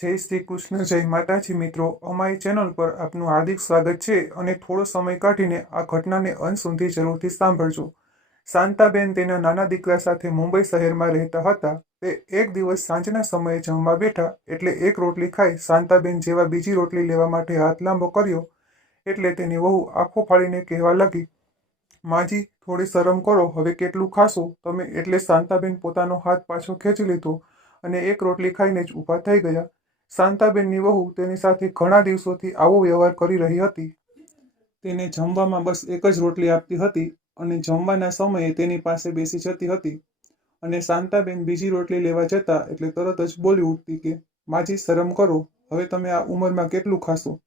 જય શ્રી કૃષ્ણ, જય માતાજી મિત્રો। અમારી ચેનલ પર આપનું હાર્દિક સ્વાગત છે અને થોડો સમય કાઢીને આ ઘટનાને અંત સુધી જરૂરથી સાંભળજો। શાંતાબેન તેના નાના દીકરા સાથે મુંબઈ શહેરમાં રહેતા હતા। તે એક દિવસ સાંજના સમયે જમવા બેઠા એટલે એક રોટલી ખાઈ શાંતાબેન જેવા બીજી રોટલી લેવા માટે હાથ લાંબો કર્યો એટલે તેની વહુ આંખો ફાડીને કહેવા લાગી, માજી થોડી શરમ કરો, હવે કેટલું ખાશો તમે? એટલે શાંતાબેન પોતાનો હાથ પાછો ખેંચી લીધો અને એક રોટલી ખાઈને જ ઊભા થઈ ગયા। શાંતાબેનની વહુ તેની સાથે ઘણા દિવસોથી આવો વ્યવહાર કરી રહી હતી। તેને જમવામાં બસ એક જ રોટલી આપતી હતી અને જમવાના સમયે તેની પાસે બેસી જતી હતી અને શાંતાબેન બીજી રોટલી લેવા જતા એટલે તરત જ બોલી ઉઠતી કે માજી શરમ કરો, હવે તમે આ ઉંમરમાં કેટલું ખાશો?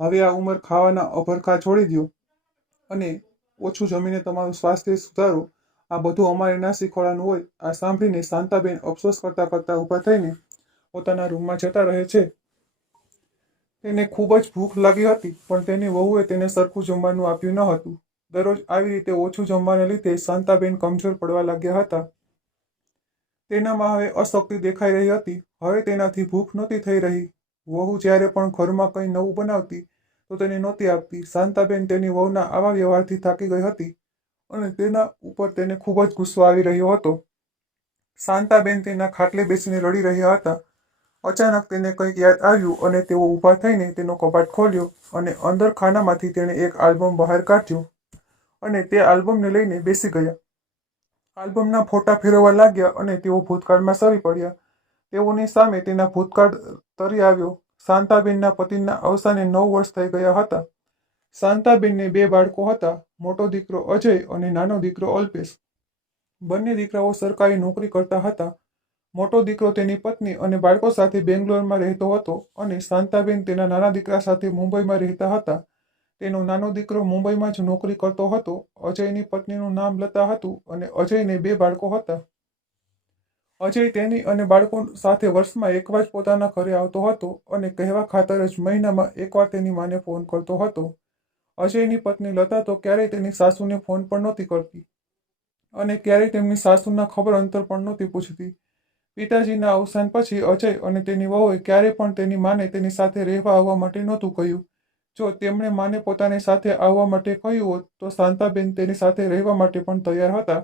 હવે આ ઉંમર ખાવાના અભરખા છોડી દો અને ઓછું જમીને તમારું સ્વાસ્થ્ય સુધારો। આ બધું અમારે ના શીખવાડવાનું હોય। આ સાંભળીને શાંતાબેન અફસોસ કરતા કરતા ઊભા થઈને પોતાના રૂમમાં જતા રહે છે। તેને ખૂબ જ ભૂખ લાગી હતી પણ તેની વહુએ તેને સરખું જમવાનું આપ્યું ન હતું। દરરોજ આવી રીતે ઓછું જમવાને લીધે શાંતાબેન કમજોર પડવા લાગ્યા હતા। તેનામાં હવે અશક્તિ દેખાઈ રહી હતી। હવે તેનાથી ભૂખ નહોતી થઈ રહી। વહુ જ્યારે પણ ઘરમાં કંઈ નવું બનાવતી તો તેને નહોતી આપતી। શાંતાબેન તેની વહુના આવા વ્યવહારથી થાકી ગઈ હતી અને તેના ઉપર તેને ખૂબ જ ગુસ્સો આવી રહ્યો હતો। શાંતાબેન તેના ખાટલે બેસીને રડી રહ્યા હતા। અચાનક તેને કંઈક યાદ આવ્યું અને તેઓ ઊભા થઈને તેનો કબાટ ખોલ્યો અને અંદર ખાનામાંથી તેણે એક આલ્બમ બહાર કાઢ્યો અને તે આલ્બમને લઈને બેસી ગયા। આલ્બમના ફોટા ફેરવવા લાગ્યા અને તેઓ ભૂતકાળમાં સરી પડ્યા। તેઓની સામે તેના ભૂતકાળ તરી આવ્યો। શાંતાબેનના પતિના અવસાને 9 વર્ષ થઈ ગયા હતા। શાંતાબેનને 2 બાળકો હતા, મોટો દીકરો અજય અને નાનો દીકરો અલ્પેશ। બંને દીકરાઓ સરકારી નોકરી કરતા હતા। મોટો દીકરો તેની પત્ની અને બાળકો સાથે બેંગ્લોરમાં રહેતો હતો અને શાંતાબેન તેના નાના દીકરા સાથે મુંબઈમાં રહેતા હતા। તેનો નાનો દીકરો મુંબઈમાં જ નોકરી કરતો હતો। અજયની પત્નીનું નામ લતા હતું અને અજયને 2 બાળકો હતા। અજય તેની અને બાળકો સાથે વર્ષમાં એકવાર જ પોતાના ઘરે આવતો હતો અને કહેવા ખાતર જ મહિનામાં એકવાર તેની માને ફોન કરતો હતો। અજયની પત્ની લતા તો ક્યારેય તેની સાસુને ફોન પણ નહોતી કરતી અને ક્યારેય તેમની સાસુના ખબર અંતર પણ નહોતી પૂછતી। પિતાજીના અવસાન પછી અજય અને તેની વહુએ ક્યારેય પણ તેની માને તેની સાથે રહેવા આવવા માટે નહોતું કહ્યું। જો તેમણે માને પોતાની સાથે આવવા માટે કહ્યું હોત તો શાંતાબેન તેની સાથે રહેવા માટે પણ તૈયાર હતા।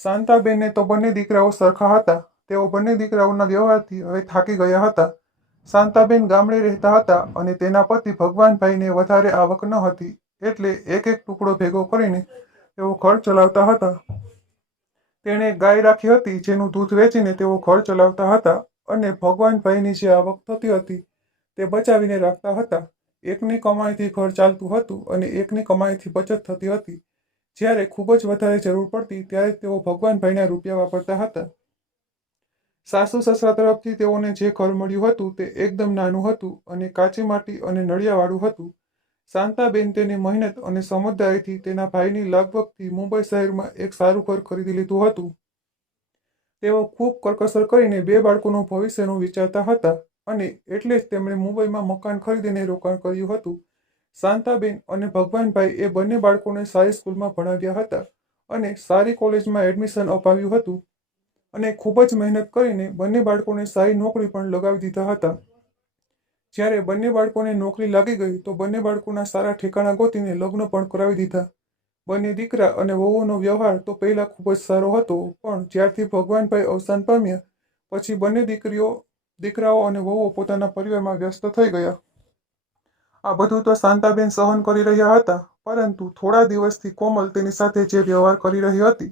શાંતાબેનને તો બંને દીકરાઓ સરખા હતા। તેઓ બંને દીકરાઓના વ્યવહારથી હવે થાકી ગયા હતા। શાંતાબેન ગામડે રહેતા હતા અને તેના પતિ ભગવાનભાઈને વધારે આવક ન હતી એટલે એક એક ટુકડો ભેગો કરીને તેઓ ઘર ચલાવતા હતા। તેણે ગાય રાખી હતી જેનું દૂધ વેચીને તેઓ ઘર ચલાવતા હતા અને ભગવાનભાઈની જે આવક થતી હતી તે બચાવીને રાખતા હતા। એકની કમાણીથી ઘર ચાલતું હતું અને એકની કમાણીથી બચત થતી હતી। જ્યારે ખૂબ જ વધારે જરૂર પડતી ત્યારે તેઓ ભગવાનભાઈના રૂપિયા વાપરતા હતા। સાસુ સસરા તરફથી તેઓને જે ઘર મળ્યું હતું તે એકદમ નાનું હતું અને કાચી માટી અને નળિયાવાળું હતું। શાંતાબેન તેની મહેનત અને સમજદારીથી તેના ભાઈની લગભગથી મુંબઈ શહેરમાં એક સારું ઘર ખરીદી લીધું હતું। તેઓ ખૂબ કરકસર કરીને 2 બાળકોનું ભવિષ્યનું વિચારતા હતા અને એટલે જ તેમણે મુંબઈમાં મકાન ખરીદીને રોકાણ કર્યું હતું। શાંતાબેન અને ભગવાનભાઈ એ બંને બાળકોને સારી સ્કૂલમાં ભણાવ્યા હતા અને સારી કોલેજમાં એડમિશન અપાવ્યું હતું અને ખૂબ જ મહેનત કરીને બંને બાળકોને સારી નોકરી પણ લગાવી દીધા હતા। જ્યારે બંને બાળકોને નોકરી લાગી ગઈ તો બંને બાળકોના સારા ઠેકાણા ગોતીને લગ્ન પણ કરાવી દીધા। બંને દીકરા અને વહુનો વ્યવહાર તો પહેલાં ખૂબ જ સારો હતો પણ જ્યારથી ભગવાનભાઈ અવસાન પામ્યા પછી બંને દીકરાઓ અને વહુઓ પોતાના પરિવારમાં વ્યસ્ત થઈ ગયા। આ બધું તો શાંતાબેન સહન કરી રહ્યા હતા પરંતુ થોડા દિવસથી કોમલ તેની સાથે જે વ્યવહાર કરી રહી હતી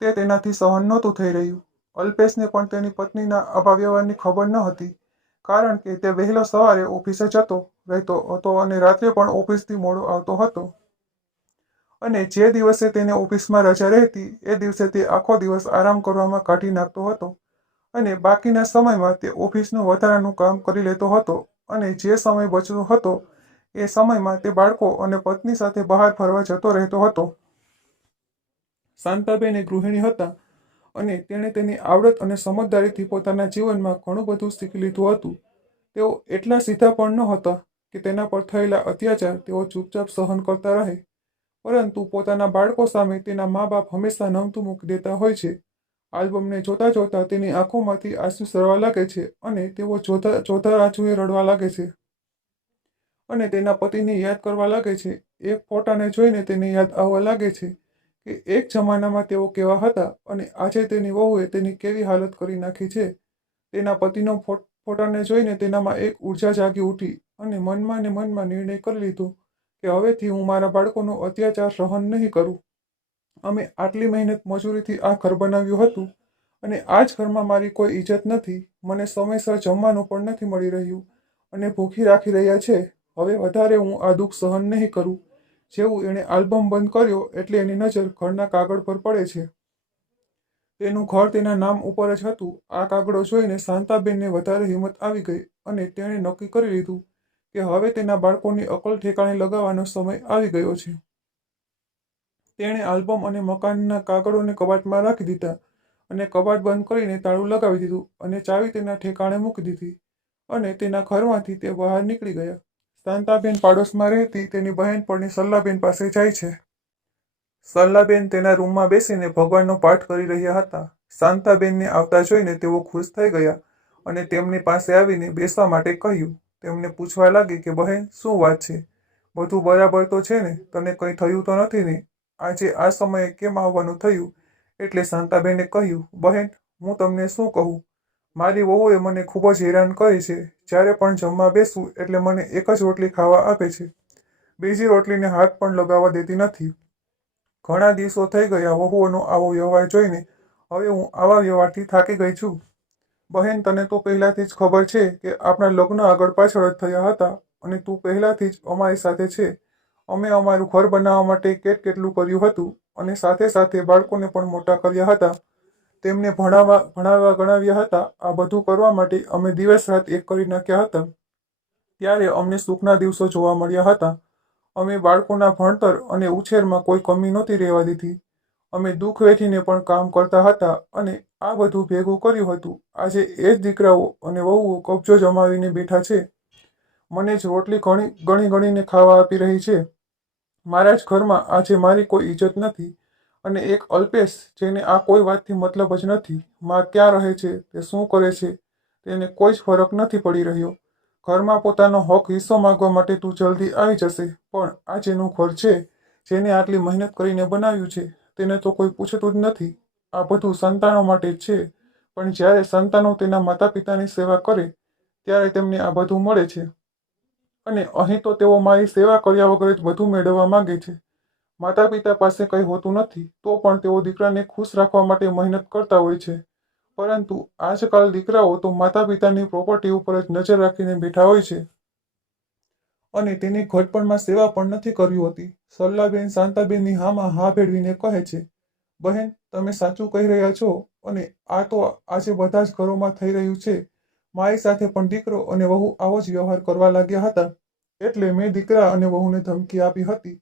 તે તેનાથી સહન નહોતું થઈ રહ્યું। અલ્પેશને પણ તેની પત્નીના આવા વ્યવહારની ખબર ન હતી કારણ કે તે વહેલો સવારે ઓફિસે જતો રહેતો હતો અને રાત્રે પણ ઓફિસથી મોડો આવતો હતો અને જે દિવસે તેને ઓફિસમાં રજા રહેતી એ દિવસે તે આખો દિવસ આરામ કરવામાં કાઢી નાખતો હતો અને બાકીના સમયમાં તે ઓફિસનું વધારાનું કામ કરી લેતો હતો અને જે સમય બચતો હતો એ સમયમાં તે બાળકો અને પત્ની સાથે બહાર ફરવા જતો રહેતો હતો। શાંતાબેન એ ગૃહિણી હતા અને તેણે તેની આવડત અને સમજદારીથી પોતાના જીવનમાં ઘણું બધું શીખી લીધું હતું। તેઓ એટલા સીધા પણ ન હતા કે તેના પર થયેલા અત્યાચાર તેઓ ચૂપચાપ સહન કરતા રહે પરંતુ પોતાના બાળકો સામે તેના મા બાપ હંમેશા નમતું મૂકી દેતા હોય છે આલ્બમને જોતા જોતા તેની આંખોમાંથી આંસુ સરવા લાગે છે અને તેઓ ચોધા આંસુએ રડવા લાગે છે અને તેના પતિને યાદ કરવા લાગે છે. એક ફોટાને જોઈને તેને યાદ આવવા લાગે છે કે એક જમાનામાં તેઓ કેવા હતા અને આજે તેની વહુએ તેની કેવી હાલત કરી નાખી છે. તેના પતિનો ફોટાને જોઈને તેનામાં એક ઊર્જા જાગી ઉઠી અને મનમાં ને મનમાં નિર્ણય કરી લીધો કે હવેથી હું મારા બાળકોનો અત્યાચાર સહન નહીં કરું. અમે આટલી મહેનત મજૂરીથી આ ઘર બનાવ્યું હતું અને આ જ ઘરમાં મારી કોઈ ઇજ્જત નથી. મને સમયસર જમવાનું પણ નથી મળી રહ્યું અને ભૂખી રાખી રહ્યા છે. હવે વધારે હું આ દુઃખ સહન નહીં કરું. જેવું એણે આલ્બમ બંધ કર્યો એટલે એની નજર ઘરના કાગળ પર પડે છે. તેનું ઘર તેના નામ ઉપર જ હતું. આ કાગળો જોઈને શાંતાબેનને વધારે હિંમત આવી ગઈ અને તેણે નક્કી કરી લીધું કે હવે તેના બાળકોની અકલ ઠેકાણે લગાવવાનો સમય આવી ગયો છે. તેણે આલ્બમ અને મકાનના કાગળોને કબાટમાં રાખી દીધા અને કબાટ બંધ કરીને તાળું લગાવી દીધું અને ચાવી તેના ઠેકાણે મૂકી દીધી અને તેના ઘરમાંથી તે બહાર નીકળી ગયા. શાંતાબેન પાડોશમાં રહેતી તેની બહેનપણી સલ્લાબેન પાસે જાય છે. સલ્લાબેન તેના રૂમમાં બેસીને ભગવાનનો પાઠ કરી રહ્યા હતા. શાંતાબેનને આવતા જોઈને તેઓ ખુશ થઈ ગયા અને તેમની પાસે આવીને બેસવા માટે કહ્યું. તેમને પૂછવા લાગી કે બહેન, શું વાત છે? બધું બરાબર તો છે ને? તને કંઈ થયું તો નથી ને? આજે આ સમયે કેમ આવવાનું થયું? એટલે શાંતાબેને કહ્યું, બહેન, હું તમને શું કહું? મારી વહુએ મને ખૂબ જ હેરાન કરી છે. જ્યારે પણ જમવા બેસું એટલે મને એક જ રોટલી ખાવા આપે છે. બીજી રોટલીને હાથ પણ લગાવવા દેતી નથી. ઘણા દિવસો થઈ ગયા વહુઓનો આવો વ્યવહાર જોઈને. હવે હું આવા વ્યવહારથી થાકી ગઈ છું. બહેન, તને તો પહેલાથી જ ખબર છે કે આપણા લગ્ન આગળ પાછળ જ થયા હતા અને તું પહેલાથી જ અમારી સાથે છે. અમે અમારું ઘર બનાવવા માટે કેટલું કર્યું હતું અને સાથે સાથે બાળકોને પણ મોટા કર્યા હતા. તેમને ભણાવવા ગણાવ્યા હતા. આ બધું કરવા માટે અમે દિવસ રાત એક કરી નાખ્યા હતા. ત્યારે અમને સુખના દિવસો જોવા મળ્યા હતા. અમે બાળકોના ભણતર અને ઉછેરમાં કોઈ કમી નહોતી રહેવા દીધી. અમે દુઃખ વેઠીને પણ કામ કરતા હતા અને આ બધું ભેગું કર્યું હતું. આજે એ જ દીકરાઓ અને વહુઓ કબજો જમાવીને બેઠા છે. મને જ રોટલી ગણીને ખાવા આપી રહી છે. મારા જ ઘરમાં આજે મારી કોઈ ઇજ્જત નથી અને એક અલ્પેશ, જેને આ કોઈ વાતથી મતલબ જ નથી. માં ક્યાં રહે છે, તે શું કરે છે, તેને કોઈ જ ફરક નથી પડી રહ્યો. ઘરમાં પોતાનો હક હિસ્સો માંગવા માટે તું જલ્દી આવી જશે, પણ આ જેનું ઘર છે, જેને આટલી મહેનત કરીને બનાવ્યું છે, તેને તો કોઈ પૂછતું જ નથી. આ બધું સંતાનો માટે જ છે, પણ જ્યારે સંતાનો તેના માતા પિતાની સેવા કરે ત્યારે તેમને આ બધું મળે છે અને અહીં તો તેઓ મારી સેવા કર્યા વગર જ બધું મેળવવા માંગે છે. માતા પિતા પાસે કંઈ હોતું નથી તો પણ તેઓ દીકરાને ખુશ રાખવા માટે મહેનત કરતા હોય છે. પરંતુ આજકાલ દીકરાઓ તો માતા પિતાની પ્રોપર્ટી ઉપર જ નજર રાખીને બેઠા હોય છે અને તેની ઘડપણમાં સેવા પણ નથી કરવી હોતી. સરલાબેન શાંતાબેનની હામાં હા ભેળવીને કહે છે, બહેન, તમે સાચું કહી રહ્યા છો અને આ તો આજે બધા જ ઘરોમાં થઈ રહ્યું છે. મારી સાથે પણ દીકરો અને વહુ આવો જ વ્યવહાર કરવા લાગ્યા હતા. એટલે મેં દીકરા અને વહુને ધમકી આપી હતી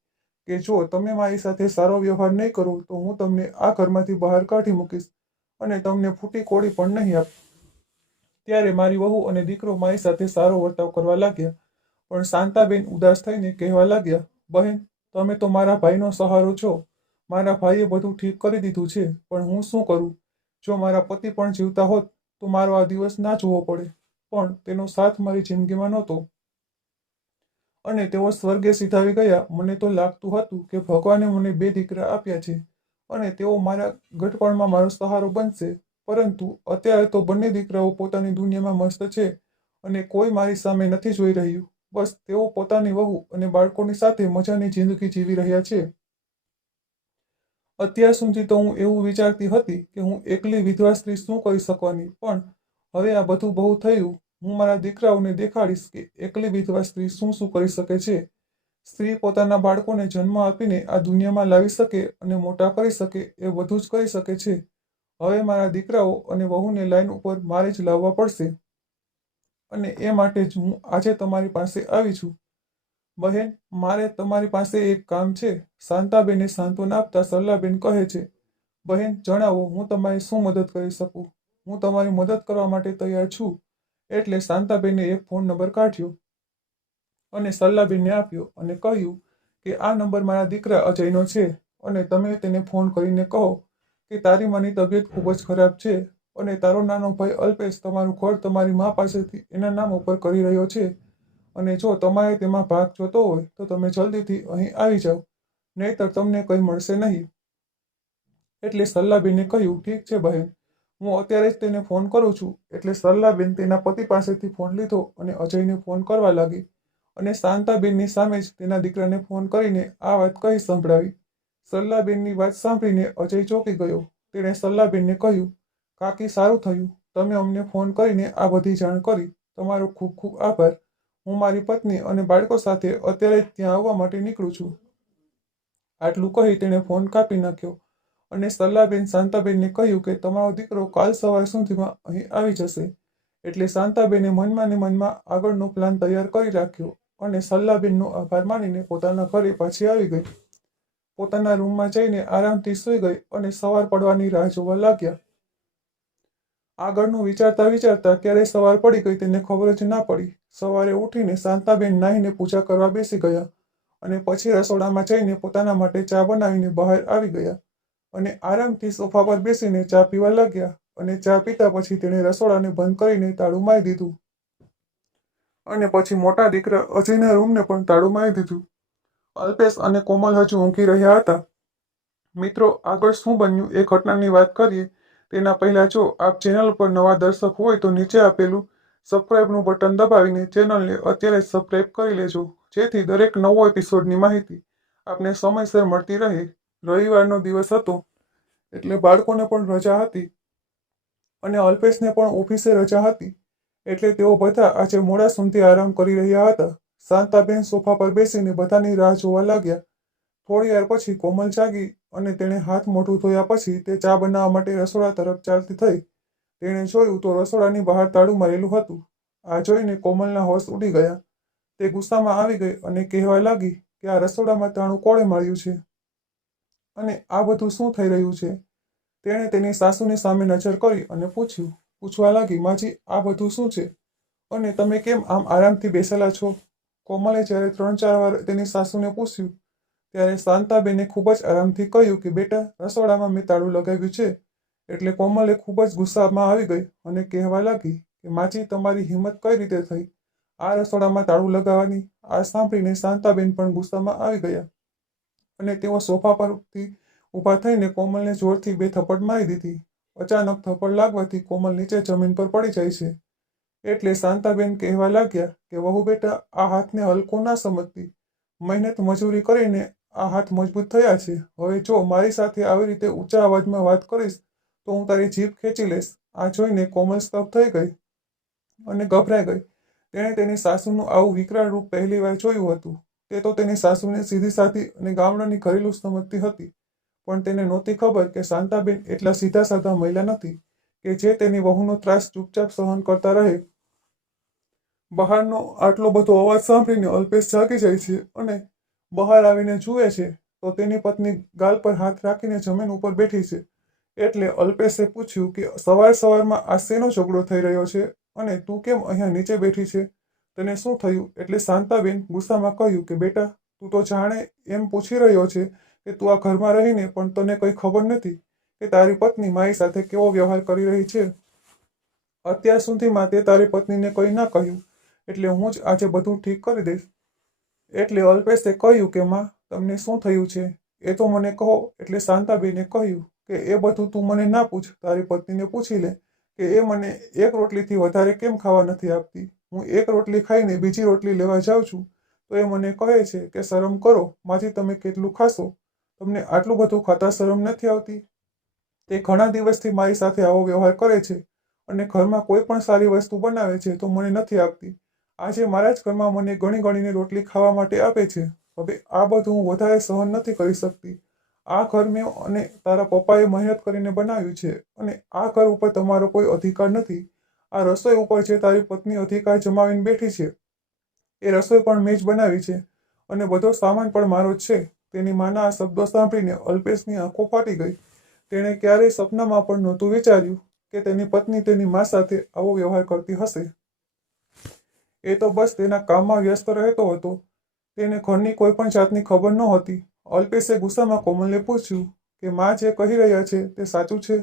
કે જો તમે મારી સાથે સારો વ્યવહાર નહીં કરો તો હું તમને આ ઘરમાંથી બહાર કાઢી મૂકીશ અને તમને ફૂટી કોડી પણ નહીં આપું. ત્યારે મારી વહુ અને દીકરો મારી સાથે સારો વર્તાવ કરવા લાગ્યા. પણ શાંતાબેન ઉદાસ થઈને કહેવા લાગ્યા, બહેન, તમે તો મારા ભાઈનો સહારો છો. મારા ભાઈએ બધું ઠીક કરી દીધું છે, પણ હું શું કરું? જો મારા પતિ પણ જીવતા હોત તો મારો આ દિવસ ના જોવો પડે, પણ તેનો સાથ મારી જિંદગીમાં નહોતો અને તેઓ સ્વર્ગે સિધાવી ગયા. મને તો લાગતું હતું કે ભગવાને મને 2 દીકરા આપ્યા છે અને તેઓ મારા ઘડપણમાં મારો સહારો બનશે. પરંતુ અત્યારે તો બંને દીકરાઓ પોતાની દુનિયામાં મસ્ત છે અને કોઈ મારી સામે નથી જોઈ રહ્યું. બસ તેઓ પોતાની વહુ અને બાળકોની સાથે મજાની જિંદગી જીવી રહ્યા છે. અત્યાર સુધી તો હું એવું વિચારતી હતી કે હું એકલી વિધવા સ્ત્રી શું કરી શકવાની, પણ હવે આ બધું બહુ થયું. હું મારા દીકરાઓને દેખાડીશ કે એકલી વિધવા સ્ત્રી શું કરી શકે છે. સ્ત્રી પોતાના બાળકોને જન્મ આપીને આ દુનિયામાં લાવી શકે અને મોટા કરી શકે, એ બધું જ કરી શકે છે. હવે મારા દીકરાઓ અને વહુને લાઈન ઉપર મારે જ લાવવા પડશે અને એ માટે જ હું આજે તમારી પાસે આવી છું. બહેન, મારે તમારી પાસે એક કામ છે. શાંતાબેને સાંત્વના આપતા સરલાબેન કહે છે, બહેન, જણાવો, હું તમારી શું મદદ કરી શકું? હું તમારી મદદ કરવા માટે તૈયાર છું. એટલે શાંતાબેને એક ફોન નંબર કાઢ્યો અને સરલાબેનને આપ્યો અને કહ્યું કે આ નંબર મારા દીકરા અજયનો છે અને તમે તેને ફોન કરીને કહો કે તારી માની તબિયત ખૂબ જ ખરાબ છે અને તારો નાનો ભાઈ અલ્પેશ તમારું ઘર તમારી મા પાસેથી એના નામ ઉપર કરી રહ્યો છે અને જો તમારે તેમાં ભાગ જોતો હોય તો તમે જલ્દીથી અહીં આવી જાઓ, નહીંતર તમને કંઈ મળશે નહીં. એટલે સરલાબેને કહ્યું, ઠીક છે બહેન, હું અત્યારે જ તેને ફોન કરું છું. એટલે સરલાબેન તેના પતિ પાસેથી ફોન લીધો અને અજયને ફોન કરવા લાગી અને શાંતાબેનની સામે જ તેના દીકરાને ફોન કરીને આ વાત કહી સંભળાવી. સરલાબેનની વાત સાંભળીને અજય ચોંકી ગયો. તેણે સરલાબેનને કહ્યું, કાકી, સારું થયું તમે અમને ફોન કરીને આ બધી જાણ કરી. તમારો ખૂબ ખૂબ આભાર. હું મારી પત્ની અને બાળકો સાથે અત્યારે જ ત્યાં આવવા માટે નીકળું છું. આટલું કહી તેણે ફોન કાપી નાખ્યો અને સરલાબેન શાંતાબેનને કહ્યું કે તમારો દીકરો કાલ સવાર સુધીમાં અહીં આવી જશે. એટલે શાંતાબેને મનમાં ને મનમાં આગળનો પ્લાન તૈયાર કરી રાખ્યો અને સરલાબેનનો આભાર માનીને પોતાના ઘરે પાછી આવી ગઈ. પોતાના રૂમમાં જઈને આરામથી સૂઈ ગઈ અને સવાર પડવાની રાહ જોવા લાગ્યા. આગળનું વિચારતા વિચારતા ક્યારે સવાર પડી ગઈ તેને ખબર જ ના પડી. સવારે ઉઠીને શાંતાબેન નાહીને પૂજા કરવા બેસી ગયા અને પછી રસોડામાં જઈને પોતાના માટે ચા બનાવીને બહાર આવી ગયા અને આરામથી સોફા પર બેસીને ચા પીવા લાગ્યા અને ચા પીતા પછી તેણે રસોડાને બંધ કરીને તાળું મારી દીધું અને પછી મોટા દીકરા અજયના રૂમને પણ તાળું મારી દીધું. અલ્પેશ અને કોમલ હજુ ઊંઘી રહ્યા હતા. મિત્રો, આગળ શું બન્યું એ ઘટનાની વાત કરીએ તેના પહેલાં જો આપ ચેનલ પર નવા દર્શક હોય તો નીચે આપેલું સબસ્ક્રાઇબનું બટન દબાવીને ચેનલને અત્યારે જ સબસ્ક્રાઇબ કરી લેજો, જેથી દરેક નવો એપિસોડની માહિતી આપને સમયસર મળતી રહે. રવિવારનો દિવસ હતો એટલે બાળકોને પણ રજા હતી અને અલ્પેશને પણ ઓફિસે રજા હતી. એટલે તેઓ બધા આજે મોડા સુધી આરામ કરી રહ્યા હતા. શાંતાબેન સોફા પર બેસીને બધાની રાહ જોવા લાગ્યા. થોડી વાર પછી કોમલ જાગી અને તેણે હાથ મોઢું ધોયા પછી તે ચા બનાવવા માટે રસોડા તરફ ચાલતી થઈ. તેણે જોયું તો રસોડાની બહાર તાળું મારેલું હતું. આ જોઈને કોમલના હોશ ઉડી ગયા. તે ગુસ્સામાં આવી ગઈ અને કહેવા લાગી કે આ રસોડામાં તાળું કોણે માર્યું છે અને આ બધું શું થઈ રહ્યું છે. તેણે તેની સાસુની સામે નજર કરી અને પૂછવા લાગી, માજી, આ બધું શું છે અને તમે કેમ આમ આરામથી બેસેલા છો? કોમલે જ્યારે 3-4 વાર તેની સાસુને પૂછ્યું ત્યારે શાંતાબેને ખૂબ જ આરામથી કહ્યું કે બેટા, રસોડામાં મેં તાળું લગાવ્યું છે. એટલે કોમલે ખૂબ જ ગુસ્સામાં આવી ગઈ અને કહેવા લાગી કે માજી, તમારી હિંમત કઈ રીતે થઈ આ રસોડામાં તાળું લગાવવાની? આ સાંભળીને શાંતાબેન પણ ગુસ્સામાં આવી ગયા અને તેઓ સોફા પરથી ઊભા થઈને કોમલને જોરથી 2 થપ્પડ મારી દીધી. અચાનક થપ્પડ લાગવાથી કોમલ નીચે જમીન પર પડી જાય છે. એટલે શાંતાબેન કહેવા લાગ્યા કે વહુ બેટા, આ હાથને હલકો ના સમજતી. મહેનત મજૂરી કરીને આ હાથ મજબૂત થયા છે. હવે જો મારી સાથે આવી રીતે ઊંચા અવાજમાં વાત કરીશ તો હું તારી જીભ ખેંચી લઈશ. આ જોઈને કોમલ સ્તબ્ધ થઈ ગઈ અને ગભરાઈ ગઈ. તેણે તેની સાસુનું આવું વિકરાળ રૂપ પહેલી વાર જોયું હતું. તે તો તેની સાસુને સીધી સાદી અને ગામડાની ઘરેલું સમજતી હતી, પણ તેને નહોતી ખબર કે શાંતાબેન એટલા સીધા સાધા મહિલા નથી કે જે તેની વહુનો ત્રાસ ચૂપચાપ સહન કરતા રહે. બહારનો આટલો બધો અવાજ સાંભળીને અલ્પેશ જાગી જાય છે અને બહાર આવીને જુએ છે તો તેની પત્ની ગાલ પર હાથ રાખીને જમીન ઉપર બેઠી છે. એટલે અલ્પેશે પૂછ્યું કે સવાર સવારમાં આ શેનો ઝઘડો થઈ રહ્યો છે અને તું કેમ અહીંયા નીચે બેઠી છે? તને શું થયું? એટલે શાંતાબેન ગુસ્સામાં કહ્યું કે બેટા, તું તો જાણે એમ પૂછી રહ્યો છે કે તું આ ઘરમાં રહીને પણ તને કંઈ ખબર નથી કે તારી પત્ની મારી સાથે કેવો વ્યવહાર કરી રહી છે. અત્યાર સુધીમાં તે તારી પત્નીને કંઈ ના કહ્યું, એટલે હું જ આજે બધું ઠીક કરી દઈશ. એટલે અલ્પેશે કહ્યું કે માં, તમને શું થયું છે એ તો મને કહો. એટલે શાંતાબેને કહ્યું કે એ બધું તું મને ના પૂછ, તારી પત્નીને પૂછી લે કે એ મને એક રોટલીથી વધારે કેમ ખાવા નથી આપતી. હું એક રોટલી ખાઈને બીજી રોટલી લેવા જાઉં છું તો એ મને કહે છે કે શરમ કરો માજી, તમે કેટલું ખાશો? તમને આટલું બધું ખાતા શરમ નથી આવતી? તે ઘણા દિવસથી મારી સાથે આવો વ્યવહાર કરે છે અને ઘરમાં કોઈ પણ સારી વસ્તુ બનાવે છે તો મને નથી આપતી. આજે મારા જ ઘરમાં મને ગણી ગણીને રોટલી ખાવા માટે આપે છે. હવે આ બધું હું વધારે સહન નથી કરી શકતી. આ ઘર મેં અને તારા પપ્પાએ મહેનત કરીને બનાવ્યું છે અને આ ઘર ઉપર તમારો કોઈ અધિકાર નથી. આ રસોઈ ઉપર જે તારી પત્ની અધિકાર જમાવીને બેઠી છે એ રસોઈ પણ મેં જ બનાવી છે અને બધો સામાન પણ મારો જ છે. તેની માના આ શબ્દો સાંભળીને અલ્પેશની આંખો ફાટી ગઈ. તેણે ક્યારેય સપનામાં પણ નહોતું વિચાર્યું કે તેની પત્ની તેની મા સાથે આવો વ્યવહાર કરતી હશે. એ તો બસ તેના કામમાં વ્યસ્ત રહેતો હતો. તેને ઘરની કોઈ પણ જાતની ખબર નહોતી. અલ્પેશે ગુસ્સામાં કોમલને પૂછ્યું કે માં જે કહી રહ્યા છે તે સાચું છે,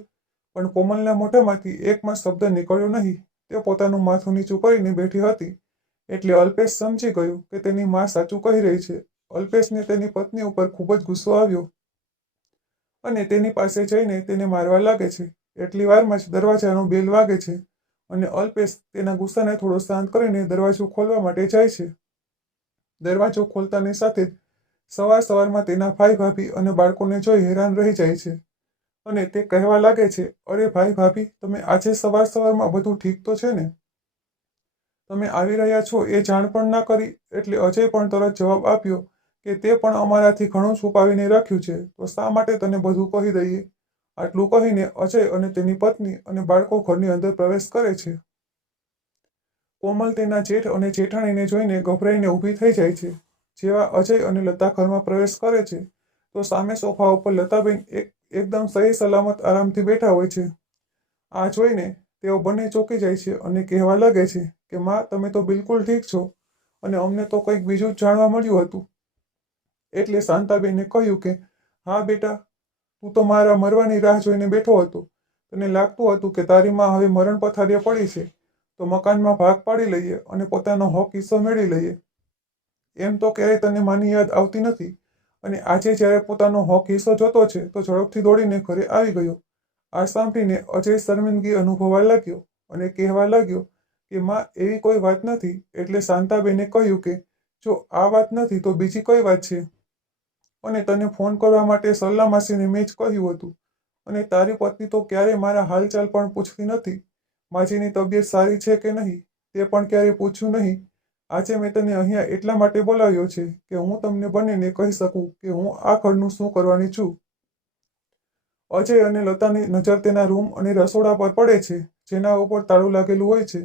પણ કોમલના મોઢામાંથી એક પણ શબ્દ નીકળ્યો નહીં. તે પોતાનું માથું નીચું કરીને બેઠી હતી. એટલે અલ્પેશ સમજી ગયો કે તેની માં સાચું કહી રહી છે. અલ્પેશને તેની પત્ની ઉપર ખૂબ જ ગુસ્સો આવ્યો અને તેની પાસે જઈને તેને મારવા લાગે છે. એટલી વારમાં જ દરવાજાનો બેલ વાગે છે અને અલ્પેશ તેના ગુસ્સાને થોડો શાંત કરીને દરવાજો ખોલવા માટે જાય છે. દરવાજો ખોલતાની સાથે જ સવારમાં તેના ભાઈ ભાભી અને બાળકોને જોઈ હેરાન રહી જાય છે અને તે કહેવા લાગે છે, અરે ભાઈ ભાભી, તમે આજે સવારમાં બધું ઠીક તો છે ને? તમે આવી રહ્યા છો એ જાણ પણ ના કરી. એટલે અજય પણ તરત જવાબ આપ્યો કે તે પણ અમારાથી ઘણું છુપાવીને રાખ્યું છે, તો શા માટે તને બધું કહી દઈએ. આટલું કહીને અજય અને તેની પત્ની અને બાળકો ઘરની અંદર પ્રવેશ કરે છે. કોમલ તેના જેઠ અને જેઠાણીને જોઈને ગભરાઈને ઊભી થઈ જાય છે. જેવા અજય અને લતા ઘરમાં પ્રવેશ કરે છે તો સામે સોફા ઉપર લતાબેન એકદમ સહી સલામત આરામથી બેઠા હોય છે. આ જોઈને તેઓ બંને ચોંકી જાય છે અને કહેવા લાગે છે કે માં, તમે તો બિલકુલ ઠીક છો અને અમને તો કંઈક બીજું જ જાણવા મળ્યું હતું. એટલે શાંતાબેને કહ્યું કે હા બેટા, તું તો મારા મરવાની રાહ જોઈને બેઠો હતો. તને લાગતું હતું કે તારી માં હવે મરણ પથારીએ પડી છે, તો મકાનમાં ભાગ પાડી લઈએ અને પોતાનો હક હિસ્સો મેળવી લઈએ. એમ તો ક્યારેય તને માની યાદ આવતી નથી અને આજે જ્યારે પોતાનો હક હિસ્સો જોતો છે તો ઝડપથી દોડીને ઘરે આવી ગયો. આ સાંભળીને અજય શર્મિંદગી અનુભવવા લાગ્યો અને કહેવા લાગ્યો કે માં, એવી કોઈ વાત નથી. એટલે શાંતાબેને કહ્યું કે જો આ વાત નથી તો બીજી કઈ વાત છે? અને તને ફોન કરવા માટે સરલા માસીને મેં જ કહ્યું હતું અને તારી પત્ની તો ક્યારેય મારા હાલચાલ પણ પૂછતી નથી. માજીની તબિયત સારી છે કે નહીં તે પણ ક્યારેય પૂછ્યું નહીં. આજે મેં તને અહીંયા એટલા માટે બોલાવ્યો છે કે હું તમને બંનેને કહી શકું કે હું આ ઘરનું શું કરવાની છું. અજય અને લતાની નજર તેના રૂમ અને રસોડા પર પડે છે, જેના ઉપર તાળું લાગેલું હોય છે.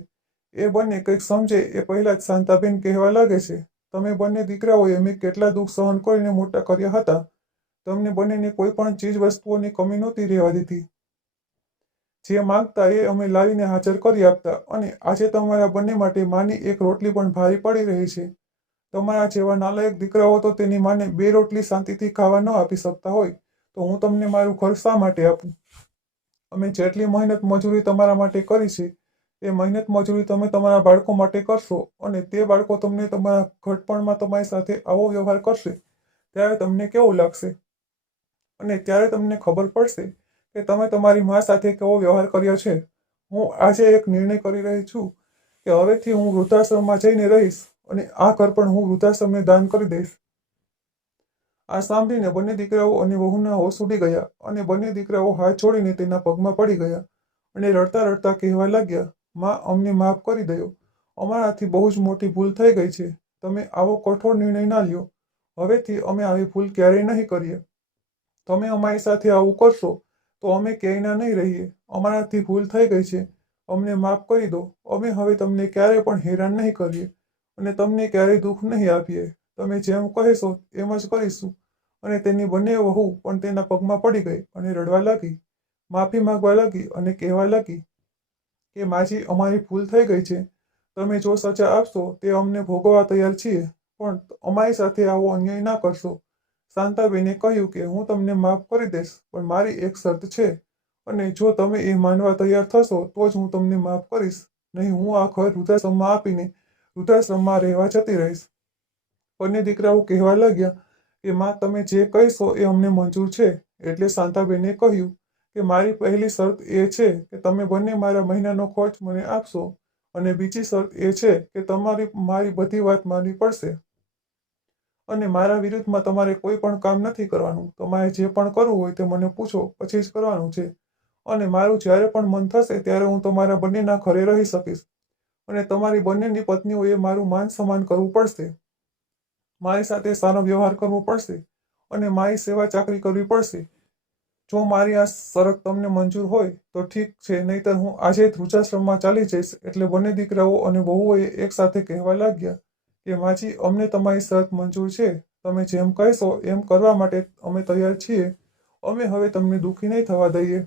એ બંને કંઈક સમજે એ પહેલા જ શાંતાબેન કહેવા લાગે છે, તમે બંને દીકરાઓએ મેં કેટલા દુઃખ સહન કરીને મોટા કર્યા હતા. તમને બંનેને કોઈ પણ ચીજ વસ્તુઓની કમી નહોતી રહેવા દીધી. જે માંગતા એ અમે લાવીને હાજર કરી આપતા અને આજે તમારા બંને માટે માની એક રોટલી પણ ભારી પડી રહી છે. તમારા જેવા નાલાયક દીકરાઓ તો તેની માને 2 રોટલી શાંતિથી ખાવા ન આપી શકતા હોય તો હું તમને મારું ઘર શા માટે આપું? અમે જેટલી મહેનત મજૂરી તમારા માટે કરી છે એ મહેનત મજૂરી તમે તમારા બાળકો માટે કરશો અને તે બાળકો તમને તમારા ઘડપણમાં તમારી સાથે આવો વ્યવહાર કરશે ત્યારે તમને કેવું લાગશે? અને ત્યારે તમને ખબર પડશે કે તમે તમારી મા સાથે કેવો વ્યવહાર કર્યો છે. હું આજે એક નિર્ણય કરી રહી છું કે હવેથી હું વૃદ્ધાશ્રમમાં જઈને રહીશ અને આ ઘર પણ હું વૃદ્ધાશ્રમને દાન કરી દઈશ. આ સાંભળીને બંને દીકરાઓ અને વહુના હોશ ઉડી ગયા અને બંને દીકરાઓ હાથ જોડીને તેના પગમાં પડી ગયા અને રડતા રડતા કહેવા લાગ્યા, માં, અમને માફ કરી દો. અમારાથી બહુ જ મોટી ભૂલ થઈ ગઈ છે. તમે આવો કઠોર નિર્ણય ના લ્યો. હવેથી અમે આવી ભૂલ ક્યારેય નહીં કરીએ. તમે અમારી સાથે આવું કરશો તો અમે ક્યાંયના નહીં રહીએ. અમારાથી ભૂલ થઈ ગઈ છે. અમને માફ કરી દો. અમે હવે તમને ક્યારેય પણ હેરાન નહીં કરીએ અને તમને ક્યારેય દુઃખ નહીં આપીએ. તમે જેમ કહેશો એમ જ કરીશું. અને તેની બંને વહુ પણ તેના પગમાં પડી ગઈ અને રડવા લાગી, માફી માંગવા લાગી અને કહેવા લાગી કે માજી, અમારી ભૂલ થઈ ગઈ છે. તમે જો સજા આપશો તે અમને ભોગવવા તૈયાર છીએ, પણ અમારી સાથે આવો અન્યાય ના કરશો. શાંતાબેને કહ્યું કે હું તમને માફ કરી દઈશ, પણ મારી એક શરત છે અને જો તમે એ માનવા તૈયાર થશો તો જ હું તમને માફ કરીશ. નહીં હું આ ઘર વૃદ્ધાશ્રમમાં આપીને વૃદ્ધાશ્રમમાં રહેવા જતી રહીશ. બંને દીકરાઓ કહેવા લાગ્યા કે માં, તમે જે કહેશો એ અમને મંજૂર છે. એટલે શાંતાબેને કહ્યું કે મારી પહેલી શરત એ છે કે તમે બંને મારા મહિનાનો ખર્ચ મને આપશો અને બીજી શરત એ છે કે તમારી મારી બધી વાત માનવી પડશે અને મારા વિરુદ્ધમાં તમારે કોઈ પણ કામ નથી કરવાનું. તમારે જે પણ કરવું હોય તે મને પૂછો પછી જ કરવાનું છે અને મારું જ્યારે પણ મન થશે ત્યારે હું તમારા બંનેના ઘરે રહી શકીશ અને તમારી બંનેની પત્નીઓએ મારું માન સન્માન કરવું પડશે. મારી સાથે સારો વ્યવહાર કરવો પડશે અને મારી સેવા ચાકરી કરવી પડશે. જો મારી આ શરત તમને મંજૂર હોય તો ઠીક છે, નહીંતર હું આજે જ વૃદ્ધાશ્રમમાં ચાલી જઈશ. એટલે બંને દીકરાઓ અને વહુઓએ એકસાથે કહેવા લાગ્યા કે માજી, અમને તમારી શરત મંજૂર છે. તમે જેમ કહેશો એમ કરવા માટે અમે તૈયાર છીએ. અમે હવે તમને દુઃખી નહીં થવા દઈએ.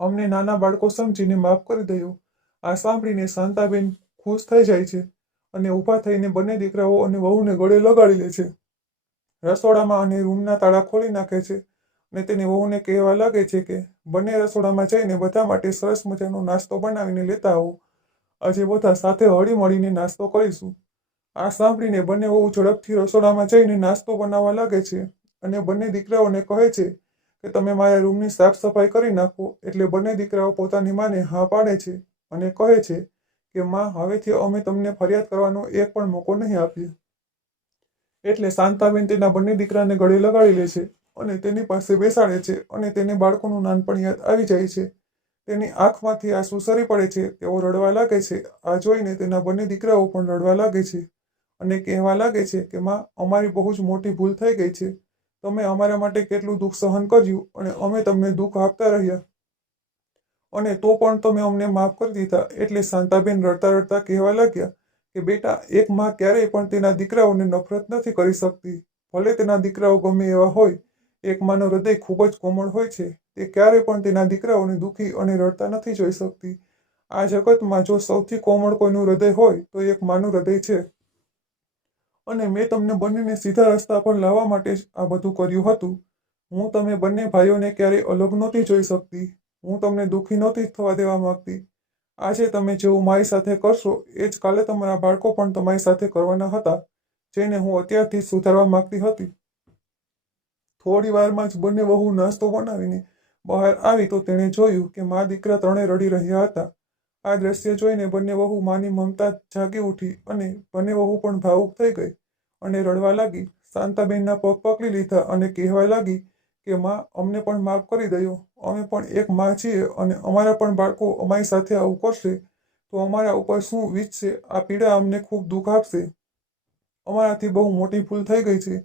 અમને નાના બાળકો સમજીને માફ કરી દો. આ સાંભળીને શાંતાબેન ખુશ થઈ જાય છે અને ઊભા થઈને બંને દીકરાઓ અને વહુને ગળે લગાડી લે છે. રસોડામાં અને રૂમના તાળા ખોલી નાખે છે અને તેની વહુને કહેવા લાગે છે કે બંને રસોડામાં જઈને બધા માટે સરસ મજાનો નાસ્તો બનાવીને લેતા આવો. આજે બધા સાથે હળીમળીને નાસ્તો કરીશું. આ સાંભળીને બંને વહુ ઝડપથી રસોડામાં જઈને નાસ્તો બનાવવા લાગે છે અને બંને દીકરાઓને કહે છે કે તમે મારા રૂમની સાફ સફાઈ કરી નાખો. એટલે બંને દીકરાઓ પોતાની માને હા પાડે છે અને કહે છે કે માં, હવેથી અમે તમને ફરિયાદ કરવાનો એક પણ મોકો નહીં આપીએ. એટલે શાંતાબેન તેના બંને દીકરાને ગળે લગાડી લે છે અને તેની પાસે બેસાડે છે અને તેને બાળકોનું નાનપણ યાદ આવી જાય છે. તેની આંખમાંથી આંસુ સરી પડે છે. તેઓ રડવા લાગે છે. આ જોઈને તેના બંને દીકરાઓ પણ રડવા લાગે છે અને કહેવા લાગે છે કે માં, અમારી બહુ જ મોટી ભૂલ થઈ ગઈ છે. તમે અમારા માટે કેટલું દુઃખ સહન કર્યું અને અમે તમને દુઃખ આપતા રહ્યા અને તો પણ તમે અમને માફ કરી દીધા. એટલે શાંતાબેન રડતા રડતા કહેવા લાગ્યા કે બેટા, એક માં ક્યારેય પણ તેના દીકરાઓને નફરત નથી કરી શકતી. ભલે તેના દીકરાઓ ગમે એવા હોય, એક માનું હૃદય ખૂબ જ કોમળ હોય છે. તે ક્યારેય પણ તેના દીકરાઓને દુઃખી અને રડતા નથી જોઈ શકતી. આ જગતમાં જો સૌથી કોમળ કોઈનું હૃદય હોય તો એક માનું હૃદય છે. અને મેં તમને બંનેને સીધા રસ્તા પર લાવવા માટે જ આ બધું કર્યું હતું. હું તમે બંને ભાઈઓને ક્યારેય અલગ નહોતી જોઈ શકતી. હું તમને દુઃખી નહોતી થવા દેવા માંગતી. આજે તમે જેવું મારી સાથે કરશો એ જ કાલે તમારા બાળકો પણ તમારી સાથે કરવાના હતા, જેને હું અત્યારથી સુધારવા માંગતી હતી. થોડી વારમાં જ બંને વહુ નાસ્તો બનાવીને બહાર આવી તો તેણે જોયું કે મા દીકરા ત્રણે રડી રહ્યા હતા. આ દ્રશ્ય જોઈને બંને વહુ માની મમતા જાગી ઉઠી અને બંને વહુ પણ ભાવુક થઈ ગઈ અને રડવા લાગી. શાંતાબેનના પગ પકડી લીધા અને કહેવા લાગી કે માં, અમને પણ માફ કરી દયો. અમે પણ એક માં છીએ અને અમારા પણ બાળકો અમારી સાથે આવું કરશે તો અમારા ઉપર શું વીતશે. આ પીડા અમને ખૂબ દુઃખ આપશે. અમારાથી બહુ મોટી ભૂલ થઈ ગઈ છે.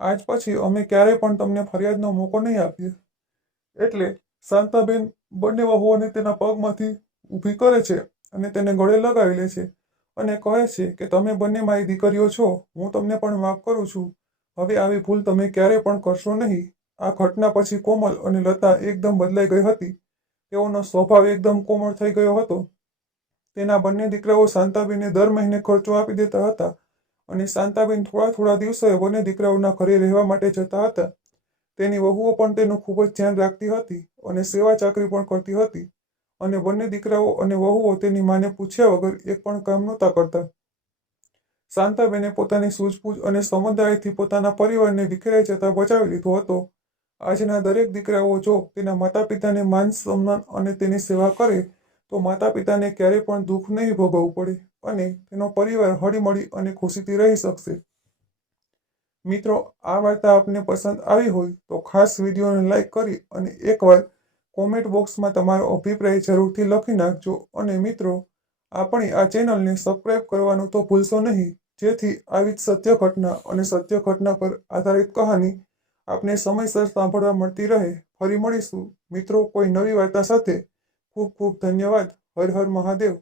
આજ પછી અમે ક્યારેય પણ તમને ફરિયાદનો મોકો નહીં આપીએ. એટલે શાંતાબેન બંને વહુઓને તેના પગમાંથી ઊભી કરે છે અને તેને ગળે લગાવી લે છે અને કહે છે કે તમે બંને મારી દીકરીઓ છો. હું તમને પણ માફ કરું છું. હવે આવી ભૂલ તમે ક્યારેય પણ કરશો નહીં. આ ઘટના પછી કોમલ અને લતા એકદમ બદલાઈ ગઈ હતી. તેઓનો સ્વભાવ એકદમ કોમળ થઈ ગયો હતો. તેના બંને દીકરાઓ શાંતાબેનને દર મહિને ખર્ચો આપી દેતા હતા અને શાંતાબેન થોડા થોડા દિવસોએ બંને દીકરાઓના ઘરે રહેવા માટે જતા હતા. તેની વહુઓ પણ તેનું ખૂબ જ ધ્યાન રાખતી હતી અને સેવા ચાકરી પણ કરતી હતી અને બંને દીકરાઓ અને વહુઓ તેની માને પૂછ્યા વગર એક પણ કામ નહોતા કરતા. શાંતાબેને પોતાની સૂઝબૂઝ અને સમજદારીથી પોતાના પરિવારને વિખેરાઈ જતા બચાવી લીધો હતો. આજના દરેક દીકરાઓ જો તેના માતા પિતાને માન સન્માન અને તેની સેવા કરે તો માતા પિતાને ક્યારેય પણ દુઃખ નહીં ભોગવવું પડે અને તેનો પરિવાર હળીમળી અને ખુશીથી રહી શકશે. મિત્રો, આ વાર્તા આપને પસંદ આવી હોય તો ખાસ વિડીયોને લાઈક કરી અને એકવાર કોમેન્ટ બોક્સમાં તમારો અભિપ્રાય જરૂરથી લખી નાખજો. અને મિત્રો, આપણી આ ચેનલને સબસ્ક્રાઈબ કરવાનું તો ભૂલશો નહીં, જેથી આવી જ સત્ય ઘટના અને સત્ય ઘટના પર આધારિત કહાની આપને સમયસર સાંભળવા મળતી રહે. ફરી મળીશું મિત્રો કોઈ નવી વાર્તા સાથે. ખૂબ ખૂબ ધન્યવાદ. હર હર મહાદેવ.